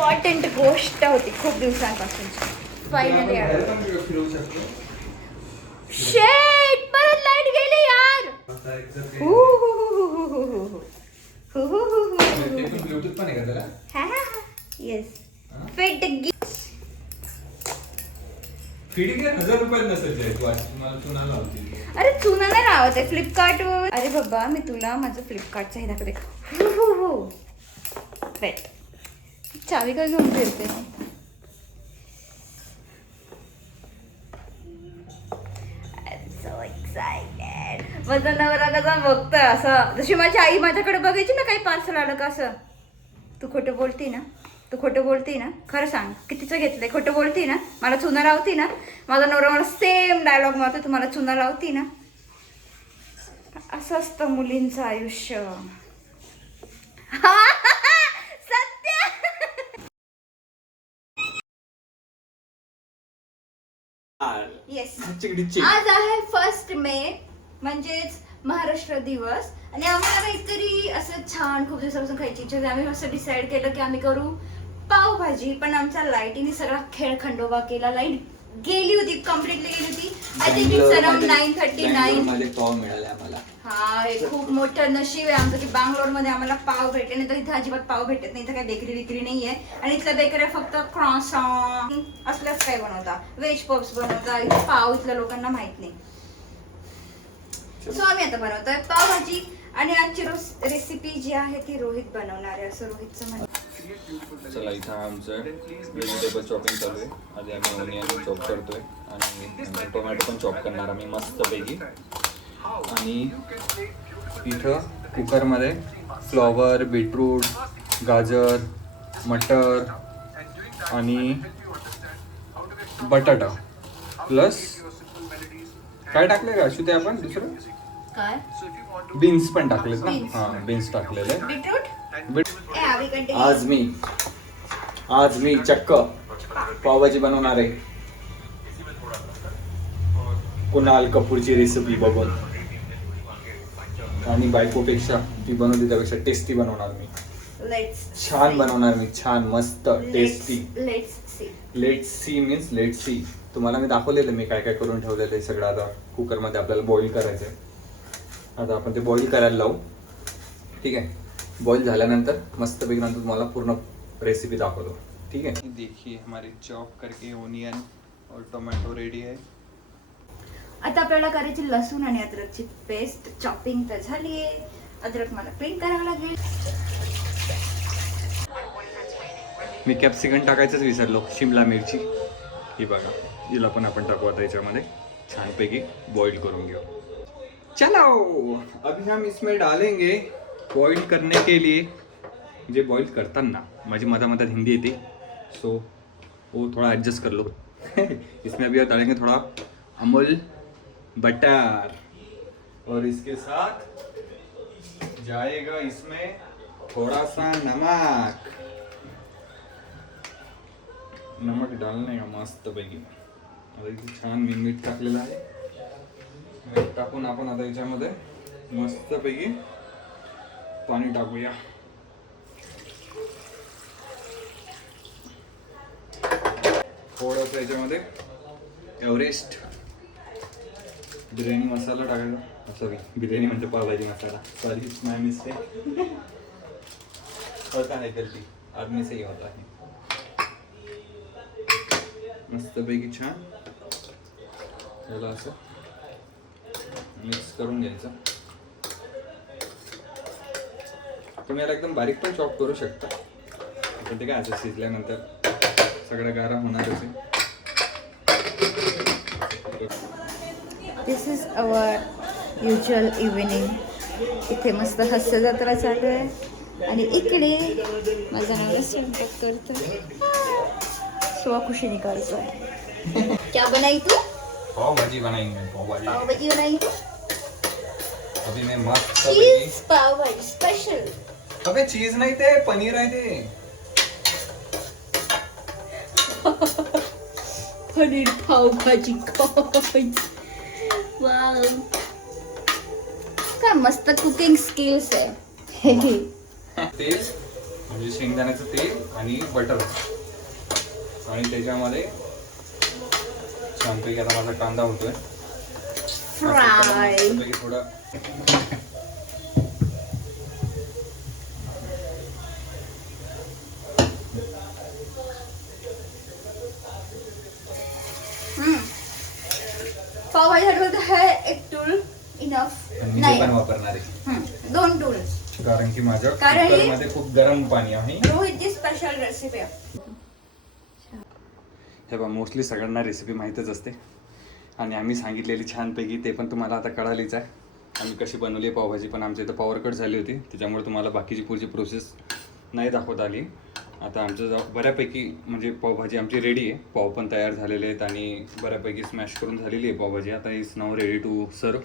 Important गोष्ट होती खूप दिवसांपासून. फायनली शेट परत लाईट गेली यार. ब्लूटूथ पण आहे का त्याला? येस फिट फिटिंग 1000 रुपयात नसेल ते. मला चुना लावते. अरे चुना नाही लावत आहे फ्लिपकार्ट वर. अरे बाबा मी तुला माझं फ्लिपकार्टचं हे दाखवते. वेट चावी का घेऊन फिरते. So excited. माझा नवरा कसा बघतोय असं, जशी माझी आई माझ्याकडे बघायची ना काही पार्सल आलं का असं. तू खोटं बोलती ना, तू खोटं बोलती ना, खरं सांग कितीचं घेतलंय. खोटं बोलती ना, मला चुना लावती ना. माझा नवरा मला सेम डायलॉग मारतो, तू मला चुना लावती ना. असं असतं मुलींचं आयुष्य. सत्य. येस आज आहे 1 मे म्हणजेच महाराष्ट्र दिवस. आणि आम्हाला काहीतरी असं छान खूप दिवसापासून खायची इच्छा. आम्ही असं डिसाईड केलं की आम्ही करू पावभाजी. पण आमच्या लाईटीने सगळा खेळ खंडोबा केला. लाईट गेली होती, कम्प्लिटली गेली होती. आय थिंक इट्स अराउंड 9:39 पाव मिळाले आम्हाला. हा हे खूप मोठं नशीब आहे आमचं की बँगलोरमध्ये आम्हाला पाव भेटले. नाही तर इथे अजिबात पाव भेटत नाही. इथं काही बेकरी विक्री नाहीये. आणि इथल्या बेकऱ्या फक्त क्रॉसॉन असल्याच काय बनवता, व्हेज पफ्स बनवता. इथे पाव इथल्या लोकांना माहित नाही. सो आम्ही आता बनवतोय पावभाजी. आणि आजची रेसिपी जी आहे ती रोहित बनवणार आहे असं रोहितचं म्हणणं. चला इथं आमचं व्हेजिटेबल चॉपिंग चालू आहे. आधी आम्ही ओनियन चॉप करतोय आणि टोमॅटो पण चॉप करणार आम्ही मस्तपैकी. आणि इथं कुकरमध्ये फ्लॉवर, बीटरूट, गाजर, मटर आणि बटाटा प्लस काय टाकले का अशू ते आपण दुसरं काय बीन्स पण टाकलेत ना. हां बीन्स टाकलेले. आज मी चक्क पावभाजी बनवणार आहे कुणाल कपूरची रेसिपी बघून. आणि बायकोपेक्षा ती बनवते त्यापेक्षा टेस्टी बनवणार मी. छान बनवणार मी, छान मस्त tasty. Let's see means let's see. तुम्हाला मी दाखवलेलं मी काय काय करून ठेवलेलं आहे सगळं. आता कुकरमध्ये आपल्याला बॉईल करायचं आहे. आता आपण ते बॉईल करायला लावू. ठीक आहे. बॉईल झाल्यानंतर मस्तपैकी नंतर तुम्हाला पूर्ण रेसिपी दाखवतो. ठीक है. देखिए हमारे चॉप करके ओनियन और टोमेटो रेडी है. आता आपल्याला करायची लसूण आणि अद्रकची पेस्ट. चॉपिंग तर झाली आहे. अद्रक मला प्रिंट करावं लागेल. मी कॅप्सिकम टाकायचंच विसरलो. शिमला मिरची ही बघा, हिला पण आपण टाकू आता याच्यामध्ये. छानपैकी बॉईल करून घेऊ. चलो अभी हम इसमें डालेंगे बॉईल करने के लिए. जे बॉईल करताना माझी मधात हिंदी येते सो वो थोड़ा एडजस्ट कर लो. इसमें अभी डालेंगे थोड़ा अमूल बटर और इसके साथ जाएगा इसमें थोड़ा सा नमक. नमक डालने का मस्त पैकी. आता इथे छान मी मीठ टाकलेलं आहे. मीठ टाकून आपण आता याच्यामध्ये मस्तपैकी पाणी टाकूया. थोडंसं याच्यामध्ये एव्हरेस्ट बिर्याणी मसाला टाकायचा. सॉरी बिर्याणी म्हणजे पावभाजी मसाला. Sorry it's my mistake. पता नहीं गलती आदमी से ही होता है. मस्तपैकी छान याला असं मिक्स करून घ्यायचं. तुम्ही याला एकदम बारीक पण चॉप करू शकता. पण ते काय असं शिजल्यानंतर सगळं गारा होणारच आहे. दिस इज अवर युज्युअल इव्हिनिंग. इथे मस्त हास्य जत्रा चालू आहे आणि इकडे माझा नवरा स्वयंपाक करतो. सुवा खुशी निकालतोय. क्या बनाई तू? पाव भाजी बनाएंगे. पाव भाजी बनाई. अभी मैं मस्त चीज पाव भाजी स्पेशल. अबे चीज नाही ते पनीर आहे ते. पनीर पाव भाजी वाव काय मस्त कुकिंग स्किल्स आहे. तेल म्हणजे शेंगदाण्याचं तेल आणि बटर आणि त्याच्यामध्ये छानपैकी आता माझा कांदा होतोय फ्राय. मस्तपैकी थोडं पावभाजीसाठी हे एक टूल इनफ आणि मी नाही. ते पण वापरणार आहे 2 टूल. कारण की माझ्या कारण ही- कुकरमध्ये खूप गरम पाणी आहे. रोहितची स्पेशल रेसिपी आहे. हे बघा मोस्टली सगळ्यांना रेसिपी माहीतच असते आणि आम्ही सांगितलेली छानपैकी ते पण तुम्हाला आता कळालीच आहे. आम्ही कशी बनवली आहे पावभाजी, पण आमच्या इथं पॉवर कट झाली होती त्याच्यामुळे तुम्हाला बाकीची पुढची प्रोसेस नाही दाखवता आली. आता आमचं बऱ्यापैकी म्हणजे पावभाजी आमची रेडी आहे. पाव पण तयार झालेले आहेत आणि बऱ्यापैकी स्मॅश करून झालेली आहे पावभाजी. आता is now ready to serve.